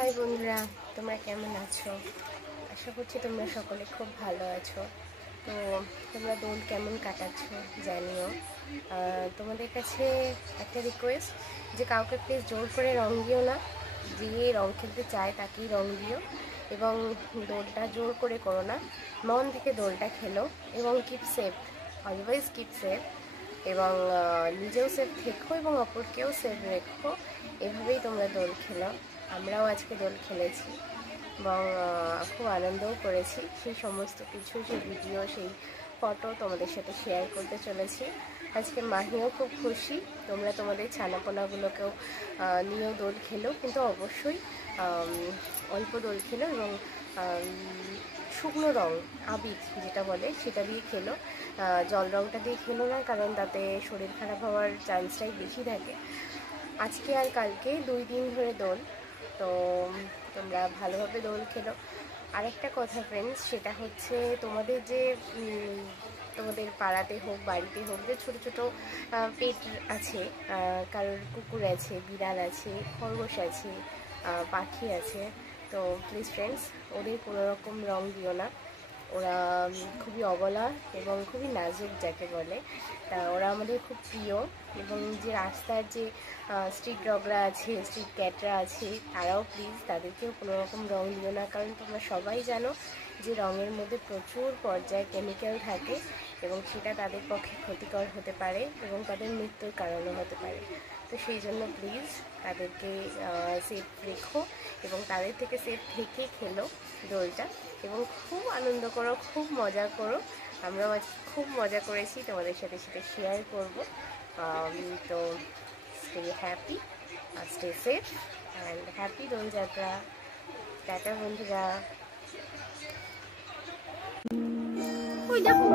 High বন্ধুরা, তোমরা কেমন আছো? আশা করছি তোমরা সকলে খুব ভালো আছো। তো তোমরা দোল কেমন কাটাচ্ছ জানিও। তোমাদের কাছে একটা রিকোয়েস্ট, যে কাউকে প্লিজ জোর করে রং দিও না। যে রং খেলতে চায় তাকেই রং দিও, এবং দোলটা জোর করে করো না, মন থেকে দোলটা খেলো এবং keep safe, always keep safe, এবং নিজেও সেফ থেকো এবং অপরকেও সেফ রেখো। এভাবেই তোমরা দোল খেলো। আমরাও আজকে দোল খেলেছি এবং খুব আনন্দও করেছি। সেই সমস্ত কিছু, সেই ভিডিও, সেই ফটো তোমাদের সাথে শেয়ার করতে চলেছি। আজকে মাহিও খুব খুশি। তোমরা তোমাদের ছানাপোনাগুলোকেও নিয়েও দোল খেলো, কিন্তু অবশ্যই অল্প দোল খেলো এবং শুকনো রং, আবির যেটা বলে, সেটা দিয়ে খেলো। জল রংটা দিয়ে খেলো না, কারণ তাতে শরীর খারাপ হওয়ার চান্সটাই বেশি থাকে। আজকে আর কালকে 2 দিন ধরে দোল, তো তোমরা ভালোভাবে দোল খেলো। আরেকটা কথা ফ্রেন্ডস, সেটা হচ্ছে তোমাদের যে তোমাদের পাড়াতে হোক বাড়িতে হোক, যে ছোটো ছোটো পেট আছে, কারোর কুকুর আছে, বিড়াল আছে, খরগোশ আছে, পাখি আছে, তো প্লিজ ফ্রেন্ডস ওদের কোনো রকম রং দিও না। ওরা খুবই অবলা এবং খুবই নাজুক যাকে বলে। ওরা আমাদের খুব প্রিয়, এবং যে রাস্তার যে স্ট্রিট ডগরা আছে, স্ট্রিট ক্যাটরা আছে, তারাও প্লিজ তাদেরকেও কোনো রকম রং দিও না, কারণ তোমরা সবাই জানো যে রঙের মধ্যে প্রচুর পর্যায়ে কেমিক্যাল থাকে এবং সেটা তাদের পক্ষে ক্ষতিকর হতে পারে এবং তাদের মৃত্যুর কারণও হতে পারে। তো সেই জন্য প্লিজ তাদেরকে সেফ রেখো এবং তাদের থেকে সেফ থেকে খেলো দোলটা, এবং খুব আনন্দ করো, খুব মজা করো। আমরাও আজ খুব মজা করেছি, তোমাদের সাথে সেটা শেয়ার করবো। তো stay happy, stay safe and happy Doljatra. Tata বন্ধুরা। ওই দেখো।